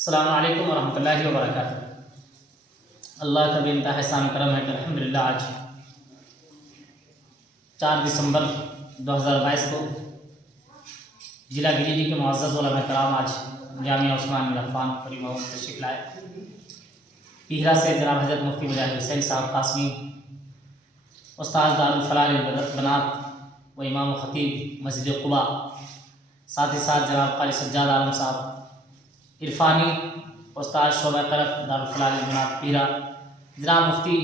السلام علیکم ورحمۃ اللہ وبرکاتہ۔ اللہ کا بے انتہا احسان کرم ہے کہ الحمدللہ آج 4 دسمبر 2022 کو ضلع گریڈی کے معزز علماء کرام آج جامعہ عثمان بن عفان پریما تشریف لائے۔ پیہرا سے جناب حضرت مفتی مجاہد حسین صاحب قاسمی، استاد دارالفلاح بنات و امام و خطیب مسجد قباء، ساتھ ہی ساتھ جناب قاری سجاد عالم صاحب عرفانی، استاد شعبہ قرأت دارالفلاح بنات پیہرا، جناب مفتی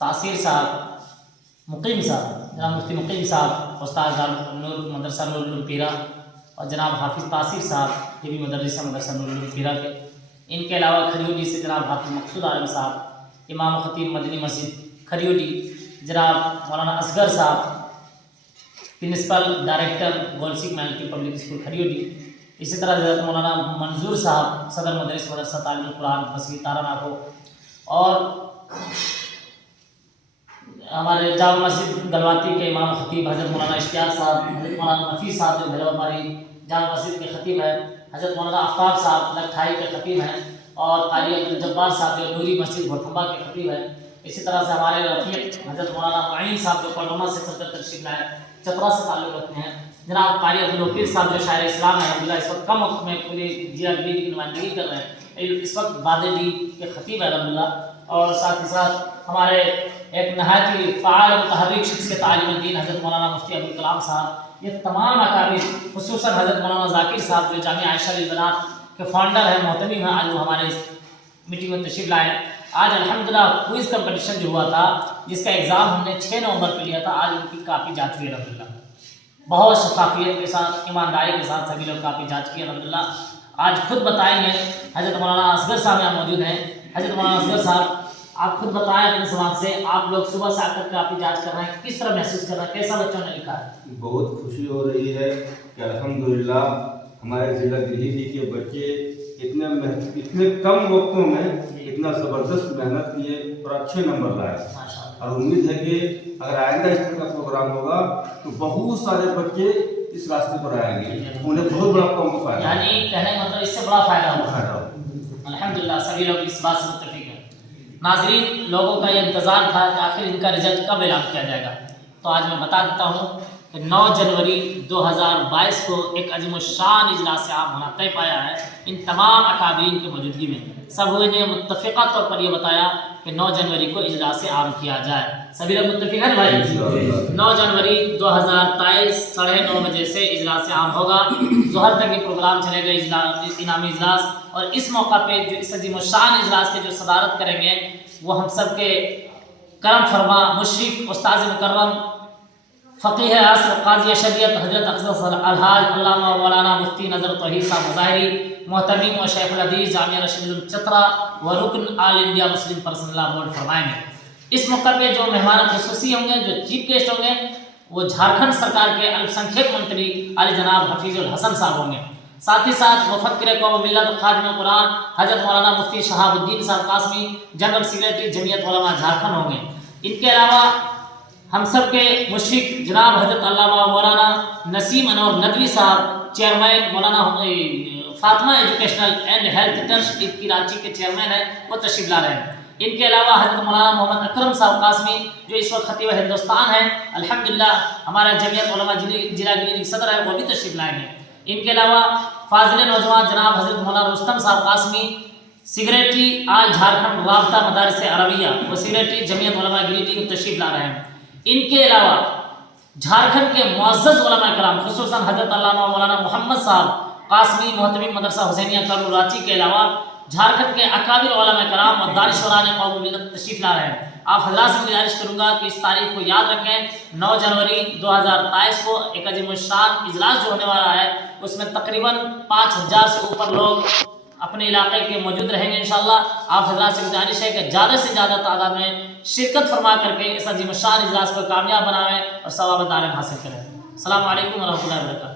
تاثیر صاحب مقیم صاحب، جناب مفتی مقیم صاحب استاد دارالنور مدرسہ نور العلوم پیہرا، اور جناب حافظ تاثیر صاحب یہ بھی مدرسہ مدرسہ نور العلوم پیہرا کے۔ ان کے علاوہ کھریوڈی سے جناب حافظ مقصود عالم صاحب، امام و خطیب مدنی مسجد کھریوڈی، جناب مولانا اصغر صاحب پرنسپل ڈائریکٹر گولسک مینٹی پبلک اسکول کھریوڈی، اسی طرح حضرت مولانا منظور صاحب صدر مدرس مدرسہ تعلیم القرآن مسجد تارا ناکو، اور ہمارے جامع مسجد گلواتی کے امام خطیب حضرت مولانا اشتیاق صاحب، حضرت مولانا نفیس صاحب جو بھیلوا پاری جامع مسجد کے خطیب ہیں، حضرت مولانا آفتاب صاحب لکھائی کے خطیب ہیں، اور قاری عبدالجبار صاحب جو نوری مسجد بھٹھمبا کے خطیب ہیں۔ اسی طرح سے ہمارے رفیق حضرت مولانا معین صاحب جو پلوما سے چل کر تشریف لائے، چترا سے تعلق رکھتے ہیں، جناب قاری عبدالوکیل صاحب جو شاعر اسلام ہیں، الحمدللہ اس وقت کم وقت میں پوری ضلع گریڈی کی نمائندگی کر رہے ہیں، اس وقت بادلی کے خطیب ہیں الحمدللہ، اور ساتھ ہی ساتھ ہمارے ایک نہایت ہی فعال متحرک شخصیت عالم دین حضرت مولانا مفتی ابوالکلام صاحب، یہ تمام اکابر، خصوصاً حضرت مولانا ذاکر صاحب جو جامعہ عائشہ للبنات کے فاؤنڈر ہیں، محتمم ہیں، آج وہ ہمارے اس میٹنگ میں تشریف لائے۔ آج الحمدللہ کوئز کمپٹیشن جو ہوا تھا، جس کا ایگزام ہم نے 6 نومبر کو لیا تھا، آج ان کی کاپی جا چکی ہے الحمدللہ، بہت شفافیت کے ساتھ، ایمانداری کے ساتھ سبھی لوگ کاپی جا چکی ہے الحمدللہ۔ آج خود بتائیں گے، حضرت مولانا اصغر صاحب یہاں موجود ہیں۔ حضرت مولانا اصغر صاحب آپ خود بتائیں اپنے زبان سے، آپ لوگ صبح سے آ کر کاپی جانچ کر رہے ہیں، کس طرح محسوس کر رہے ہیں، کیسا بچوں نے لکھا ہے؟ بہت خوشی ہو رہی ہے کہ الحمدللہ ہمارے ضلع گریڈی کے بچے اتنے کم وقتوں میں اتنا زبردست محنت کیے اور اچھے نمبر لائے، اور امید ہے کہ اگر آئندہ اس طرح کا پروگرام ہوگا تو بہت سارے بچے اس راستے پر آئیں گے، انہیں بہت بڑا قوم کو فائدہ، یعنی کہنے کا مطلب اس سے بڑا فائدہ ہوگا۔ الحمدللہ سبھی لوگ اس بات سے متفق ہیں۔ ناظرین، لوگوں کا یہ انتظار تھا کہ آخر ان کا رزلٹ کب اعلان کیا جائے گا، تو آج میں بتا دیتا ہوں کہ 9 جنوری 2022 کو ایک عظیم الشان اجلاس عام ہونا طے پایا ہے، ان تمام اکابرین کی موجودگی میں۔ سب نے متفقہ طور پر یہ بتایا کہ 9 جنوری کو اجلاس عام کیا جائے، سبھی لوگ متفق ہیں بھائی؟ 9 جنوری 2023 9:30 بجے سے اجلاس عام ہوگا، ظہر تک یہ پروگرام چلے گا، انعامی اجلاس، اور اس موقع پہ جو اس عظیم الشان اجلاس کے جو صدارت کریں گے وہ ہم سب کے کرم فرما مشرف استاذ مکرم فقیہ عصر قاضی شریعت حضرت اقدس الحاج علامہ مولانا مفتی نظر توحید صاحب مظاہری، محتمم و شیخ الحدیث جامعہ رشید العلوم چترا و رکن آل انڈیا مسلم پرسنل لا بورڈ فرمائیں گے۔ اس موقع پہ جو مہمان خصوصی ہوں گے، جو چیف گیسٹ ہوں گے، وہ جھارکھنڈ سرکار کے الپسنکھیک منتری علی جناب حفیظ الحسن صاحب ہوں گے۔ ساتھ ہی ساتھ مفکر قوم ملت خادم قرآن حضرت مولانا مفتی شہاب الدین صاحب قاسمی، جنرل سیکریٹری جمعیت علماء جھارکھنڈ ہوں گے۔ ان کے علاوہ ہم سب کے مشرق جناب حضرت علامہ مولانا نسیم انور ندوی صاحب، chairman Maulana Fatima educational and health trust کی رانچی کے چیئرمین ہیں، وہ تشریف لا رہے ہیں۔ ان کے علاوہ حضرت مولانا محمد اکرم صاحب قاسمی جو اس وقت خطیب ہندوستان ہیں، الحمدللہ ہمارا جمعیت علماء ضلع گریڈی صدر ہے، وہ بھی تشریف لائیں گے۔ ان کے علاوہ فاضل نوجوان جناب حضرت مولانا رستم صاحب قاسمی، سیکریٹری آل جھارکھنڈ رابطہ مدارس عربیہ، وہ سیکریٹری جمعیت علماء گریڈی کو تشریف لا رہے ہیں۔ ان کے علاوہ جھارکھنڈ کے معزز علماء کرام، خصوصاً حضرت علامہ مولانا محمد صاحب قاسمی، محتمم مدرسہ حسینیہ کرول رانچی کے علاوہ جھارکھنڈ کے اکابر علماء کرام اور دانشوران قوم ملت تشریف لا رہے ہیں۔ آپ حضرات سے گزارش کروں گا کہ اس تاریخ کو یاد رکھیں، 9 جنوری 2023 کو ایک عظیم الشان اجلاس جو ہونے والا ہے، اس میں تقریباً 5000 سے اوپر لوگ اپنے علاقے کے موجود رہیں گے انشاءاللہ۔ آپ حضرات سے گزارش ہے کہ زیادہ سے زیادہ تعداد میں شرکت فرما کر کے اس عظیم الشان اجلاس کو کامیاب بنائیں اور ثواب دارین حاصل کریں۔ السلام علیکم ورحمۃ اللہ وبرکاتہ۔